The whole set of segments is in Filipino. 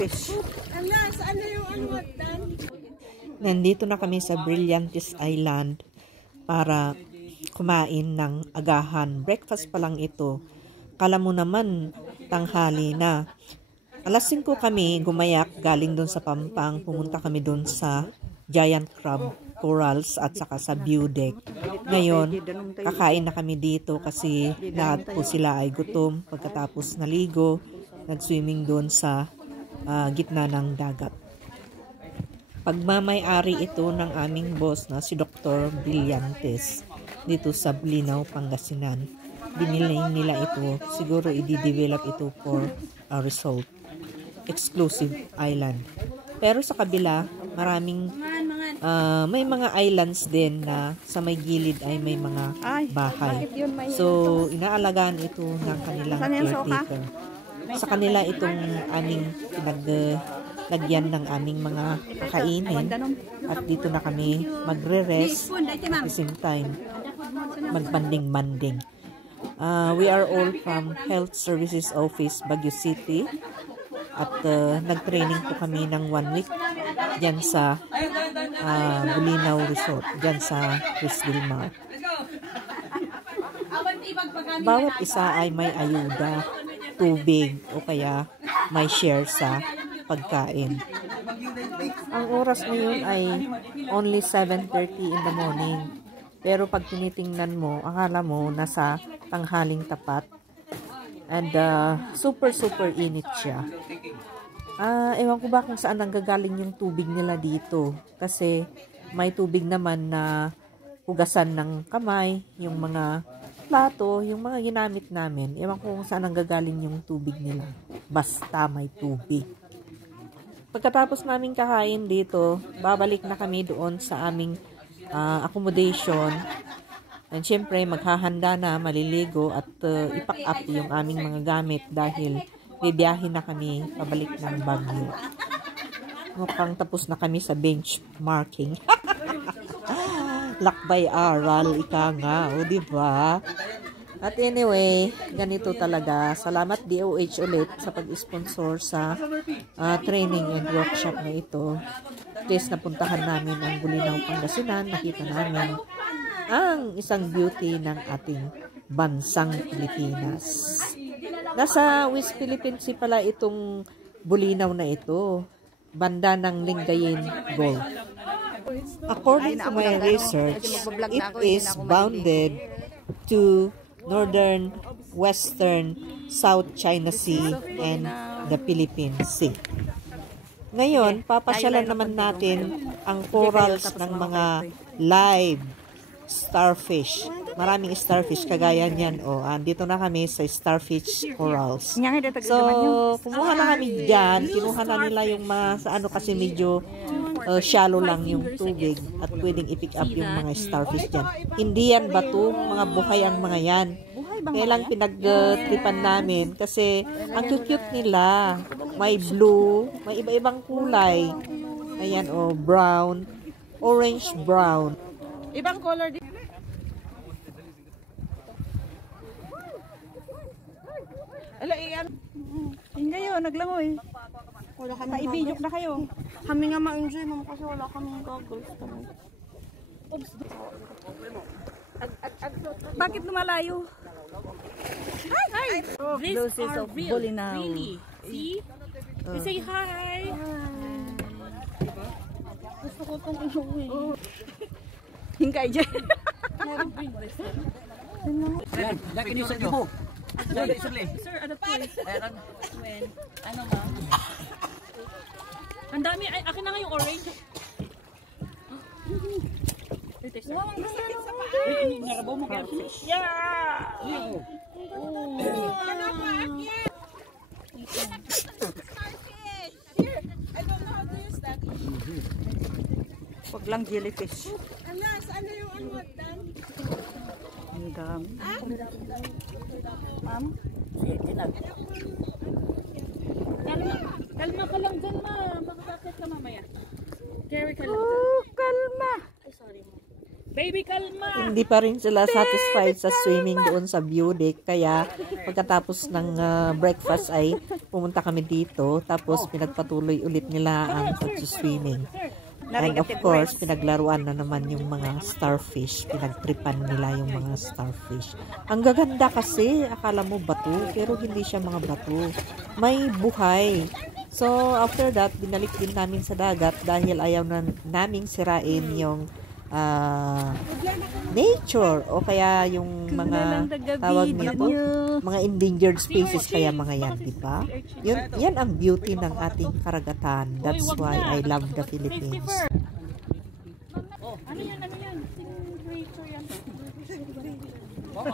jellyfish. Saan na yung anwatan? Nandito na kami sa Brillantes Island para kumain ng agahan. Breakfast pa lang ito. Kala mo naman tanghali na. Alas 5 kami gumayak galing doon sa Pampang. Pumunta kami doon sa Giant Crab Corals at saka sa View Deck. Ngayon, kakain na kami dito kasi lahat po sila ay gutom pagkatapos naligo, nag-swimming doon sa gitna ng dagat. Pagmamay-ari ito ng aming boss na si Dr. Brillantes dito sa Bulinaw, Pangasinan. Binili nila ito. Siguro i-develop ito for a resort. Exclusive island. Pero sa kabila, maraming may mga islands din na sa may gilid ay may mga bahay. So, inaalagaan ito ng kanilang caretaker. Sa kanila itong aming pinaglagyan ng aming mga kakainin. At dito na kami magre-rest at the same time magbanding-banding. We are all from Health Services Office, Baguio City. At nag-training po kami ng 1 week dyan sa Bulinaw Resort, dyan sa Crisdilmar. Bawat isa ay may ayuda, tubig, o kaya may share sa pagkain. Ang oras ngayon ay only 7:30 in the morning. Pero pag tinitingnan mo, akala mo nasa tanghaling tapat. And super init siya. Ewan ko ba kung saan nanggagaling yung tubig nila dito. Kasi may tubig naman na hugasan ng kamay, yung mga plato, yung mga ginamit namin. Ewan ko kung saan nanggagaling yung tubig nila. Basta may tubig. Pagkatapos namin kakain dito, babalik na kami doon sa aming accommodation. And syempre, maghahanda na, maliligo at ipack up yung aming mga gamit dahil bibiyahin na kami pabalik ng Baguio. Mukhang tapos na kami sa benchmarking. Lakbay aral, ika nga, o diba? At anyway, ganito talaga. Salamat DOH ulit sa pag-sponsor sa training and workshop na ito. Please napuntahan namin ang Bulinaw, Pangasinan. Nakita namin ang isang beauty ng ating bansang Pilipinas. Nasa West Philippine Sea pala itong Bulinaw na ito. Banda ng Lingayen Gulf. According to my research, it is bounded to northern, western, South China Sea and the Philippine Sea. Ngayon, papasyalan naman natin ang corals ng mga live starfish. Maraming starfish kagaya niyan. Andito na kami sa starfish corals. So, kumuha na kami diyan. Kinuha na nila yung mga sa kasi medyo shallow lang yung tubig at pwedeng i-pick up yung mga starfish diyan. Hindi yan bato, mga buhay ang mga yan. Kaya lang pinag-tripan namin kasi ang cute nila. May blue, may iba-ibang kulay. Ayan brown, orange brown. Ibang color din. Ala, iyan. Hindi kayo, naglangoy. Wala kami maibiyok na kayo. Kami nga ma-enjoy, ma'am, kasi wala kaming goggles. Bakit lumalayo? Hi! This are real. Really? See? You say hi. Gusto ko itong inuwi. Hingkay dyan. Yan, yakin yung sa mo. Sir, ano po eh? Ano ba? Ang dami. Ay, akin na nga yung orange. Wow, ang ganda naman. Narabaw mo kaya fish? Yeah! Ano pa? Starfish! Here, I don't know how to use that. Wag lang jellyfish. Saan na yung anwatan? Ang dami. Ma'am? Kalma ka lang dyan, ma. Makakakit ka mamaya. Carry ka lang. Kalma. Ay, sorry, ma. Babe, Baby, kalma. Hindi pa rin sila satisfied sa swimming doon sa view deck. Kaya pagkatapos ng breakfast ay pumunta kami dito. Tapos pinagpatuloy ulit nila ang pag-swimming. And of course, pinaglaruan na naman yung mga starfish. Pinagtripan nila yung mga starfish. Ang gaganda kasi, akala mo bato, pero hindi siya mga bato. May buhay. So, after that, binalik din namin sa dagat dahil ayaw na naming sirain yung nature o kaya yung mga tawag nito, mga endangered species kaya mga yan, di ba? Yan ang beauty ng ating karagatan. That's why I love the Philippines. Ano yan? Ano yan? Temperature yan. Wala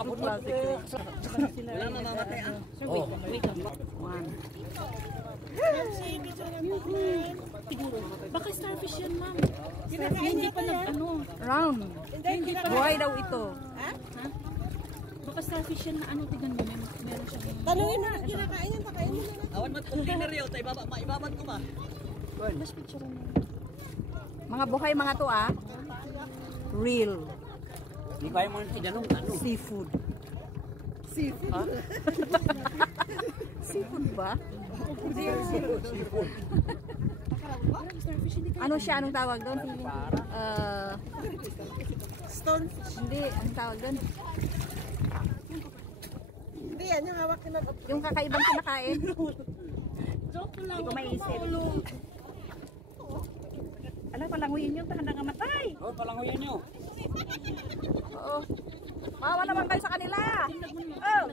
na mamatay ah. Baka starfish yan, ma'am. Hindi pa nag-ano. Round. Buhay daw ito. Ha? Baka starfish yan na ano, tignan mo. Meron siyang... Tanungin mo, kinakain yan, pakain mo na. Awan mo container yun, maibabad ko ba? Mas picture mo. Mga buhay mga to ah. Real. Hindi kaya mo tinanong ano. Seafood. Seafood? Huh? Seafood ba? Ano siya? Anong tawag doon? Stone. Hindi. Anong tawag doon? Hindi yan. Yung hawak na. Yung kakaibang kinakain. Joke lang. Hindi ko maisip. Alam, palanguyin yun. Tahan na matay. Oh, palanguyan nyo. Oo. Mawa naman kayo sa kanila. Oh.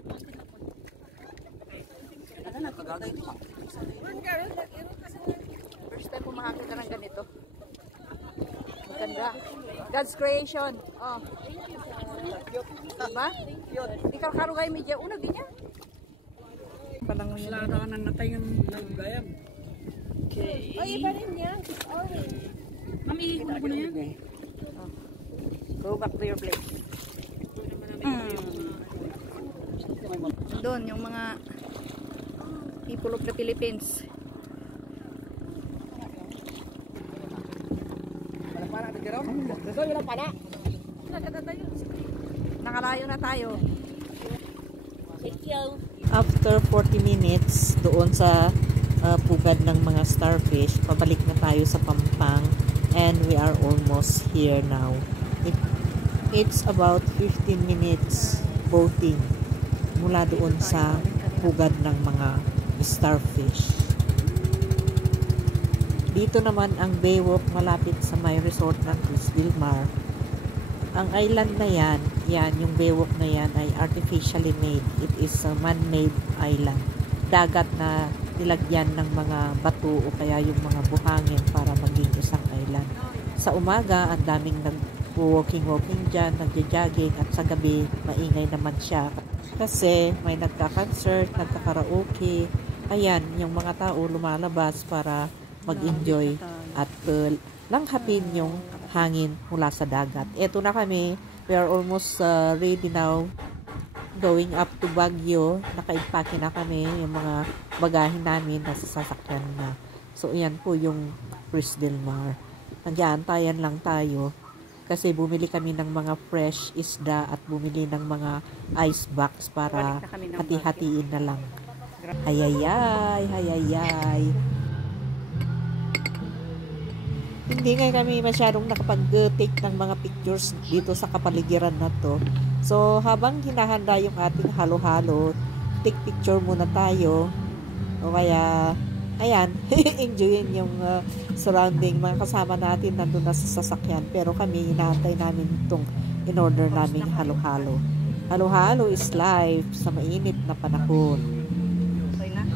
First time po makakita ng ganito. Maganda. God's creation. Oh. Diba? Di ka karugay medyo. Una din yan. Palanguyin. Sila na natay yung gayam. Okay. Oh, iba rin yan. It's orange. Ma'am, iikot mo na yan. Go back to your place. Doon, yung mga people of the Philippines. Nakalayo na tayo. After 40 minutes doon sa pugad ng mga starfish, pabalik na tayo sa Pampang and we are almost here now. It's about 15 minutes boating mula doon sa pugad ng mga starfish. Dito naman ang Baywalk malapit sa may resort ng Cruz del Mar. Ang island na yan, yung Baywalk na yan ay artificially made. It is a man-made island. Dagat na nilagyan ng mga bato o kaya yung mga buhangin para maging isang island. Sa umaga, ang daming nag-walking dyan, nagja-jogging, at sa gabi, maingay naman siya. Kasi may nagka-concert, nagka-karaoke. Ayan, yung mga tao lumalabas para mag-enjoy at langhapin yung hangin mula sa dagat. Eto na kami. We are almost ready now. Going up to Baguio. Naka-impake na kami. Yung mga bagahin namin nasa sasakyan na. So, ayan po yung Cruz del Mar. Nandiyan lang tayo. Kasi bumili kami ng mga fresh isda at bumili ng mga ice box para hati-hatiin na lang. Hayayay, hayayay. Hindi nga kami masyadong nakapag-take ng mga pictures dito sa kapaligiran na to. So, habang hinahanda yung ating halo-halo, take picture muna tayo. O kaya, ayan, enjoyin yung surrounding. Mga kasama natin nandun na sa sasakyan. Pero kami, inaantay namin itong in-order naming halo-halo. Halo-halo is life sa mainit na panahon. Okay na?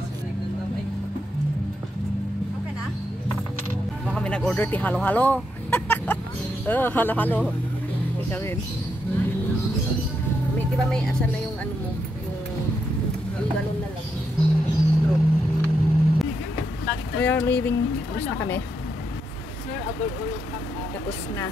Okay na? Baka kami nag-order ti halo-halo. Oh, halo-halo. Ikaw rin. Di ba may asa na yung ano mo? Yung galon na lang. We are leaving. Tapos na kami. Tapos na.